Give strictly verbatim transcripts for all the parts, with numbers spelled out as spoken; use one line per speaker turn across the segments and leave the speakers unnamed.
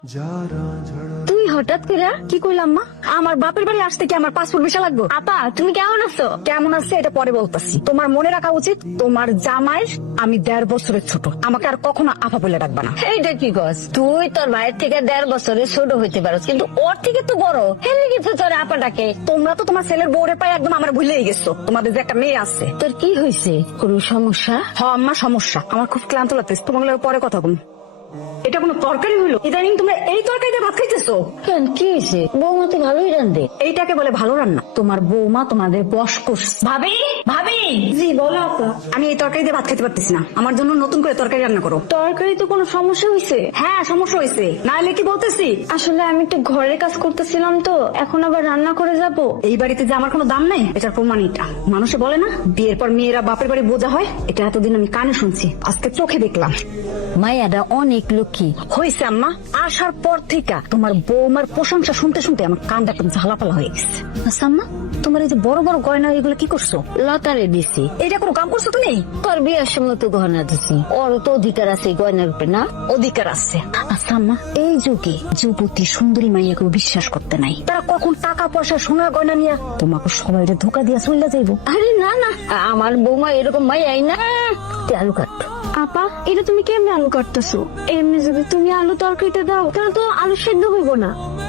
তুই হঠাৎ করে কি কইলাম মা? আমার বাপের বাড়ি আসতে কি আমার পাসপোর্ট ভিসা লাগবে? আপা তুমি কেমন আছো? কেমন আছে এটা পরে বলতাছি। তোমার মনে রাখা উচিত তোমার জামাই আমি দেড় বছরের ছোট, আমাকে আর কখনো আপা বলে ডাকবা না।
এইটা কি কস? তুই তোর ভাইয়ের থেকে দেড় বছরের ছোট হইতে পারস, কিন্তু ওর থেকে তো বড়। হেলে কিছু তোর আপাটাকে।
তোমরা তো তোমার ছেলের বউরে পাই একদম আমার ভুলেই গেছো। তোমাদের যে একটা মেয়ে আছে।
তোর কি হয়েছে? কোন সমস্যা?
হ আম্মা সমস্যা, আমার খুব ক্লান্ত লাগতেছে, তোমার লগে পরে কথা বল। এটা কোনো তরকারি হইলো? ইদানিং তোমরা এই তরকারিতে ভাত খাইতেছো
কেন, কি হয়েছে? বৌমা তো ভালোই রান্ধে।
এইটাকে বলে ভালো রান্না? তোমার বৌমা তোমাদের বশ করছে।
ভাবি ভাবি
জি বলো আপা। আমি এই তরকারি দিয়ে ভাত খেতে পারতেছি না, আমার জন্য নতুন করে তরকারি রান্না করো।
তরকারি তো কোনো সমস্যা হয়েছে?
হ্যাঁ সমস্যা হয়েছে, না হলে কি বলতেছি।
আসলে আমি একটু ঘরের কাজ করতেছিলাম তো, এখন আবার রান্না করে যাব।
এই বাড়িতে যে আমার কোনো দাম নাই এটার প্রমাণ এটা। মানুষে বলে না বিয়ের পর মেয়েরা বাপের বাড়ি বোঝা হয়, এটা এতদিন আমি কানে শুনছি, আজকে চোখে দেখলাম।
মায়াটা অনেক লক্ষ্মী
হয়েছে আম্মা, আসার পর থেকে তোমার বৌমার প্রশংসা শুনতে শুনতে আমার কানটা একদম ঝালাপালা হয়ে গেছে। আচ্ছা আম্মা, তোমার এই যে বড় বড় গয়না এগুলো কি করছো?
লতারে দিছি।
এটা কোনো কাম করছো তুমি?
তোর বিয়ের সময় তো গহনা দিছি, ওর তো অধিকার আছে এই গয়নার উপরে, না?
অধিকার আছে। আচ্ছা আম্মা, এই যুগে যুবতী সুন্দরী মাইয়া কেউ বিশ্বাস করতে নাই, তারা কখন টাকা পয়সা সোনা গয়না নিয়ে তোমাকে সবাই ধোকা দিয়া চলে যাইবো।
আরে না না, আমার বৌমা এরকম মাইয়াই না। তুই আলু কাট।
আপা এটা তুমি কেমনে আলু কাটতেছো? এমনি যদি তুমি আলু তরকারিতে দাও তাহলে তো আলু সেদ্ধ হইব না।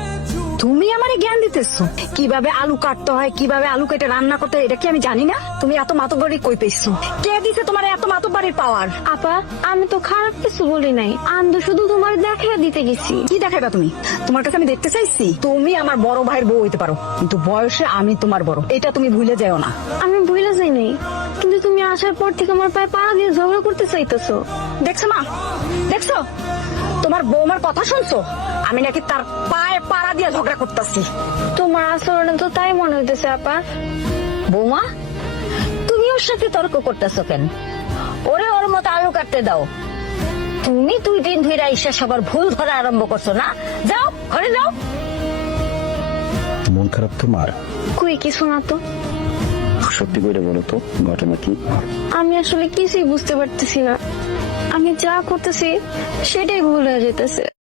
তুমি আমারে জ্ঞান দিতেছো কিভাবে আলু কাটতে হয়, কিভাবে আলু কেটে রান্না করতে হয়, এটা কি আমি জানি না? তুমি এত মাতব্বরি কই পেয়েছো? কে দিছে তোমার এত মাতব্বরির পাওয়ার?
আপা আমি তো খারাপ কিছু বলি নাই, আমি তো শুধু তোমার দেখা দিতে গেছি।
কি দেখাইবা তুমি? তোমার কাছে আমি দেখতে চাইছি তুমি আমার বড় ভাইয়ের বউ হইতে পারো, কিন্তু বয়সে আমি তোমার বড়, এটা তুমি ভুলে যাও না।
আমি ভুলে যাই নাই, কিন্তু তুমি আসার পর থেকে আমার পায়ে পা দিয়ে ঝগড়া করতে চাইতেছো।
দেখছো মা, দেখছো তোমার বৌমার কথা শুনছো? আমি নাকি তার পায়ে পাড়া দিয়ে ঝগড়া করতেছি।
তোমার আচরণে তো তাই মনে হইতেছে আপা।
বৌমা তুমি ওর সাথে তর্ক করতেছো কেন? ওরে ওর মতো আলু কাটতে দাও। তুমি দুই দিন ধরে ঈশা সবার ভুল ধরা আরম্ভ করছো না? যাও ঘরে যাও।
মন খারাপ তোমার?
কই কিছু না তো।
সত্যি করে বলো তো ঘটনা কি?
আমি আসলে কিছুই বুঝতে পারতেছি না, আমি যা করতেছি সেটাই ভুল হয়ে যেতেছে।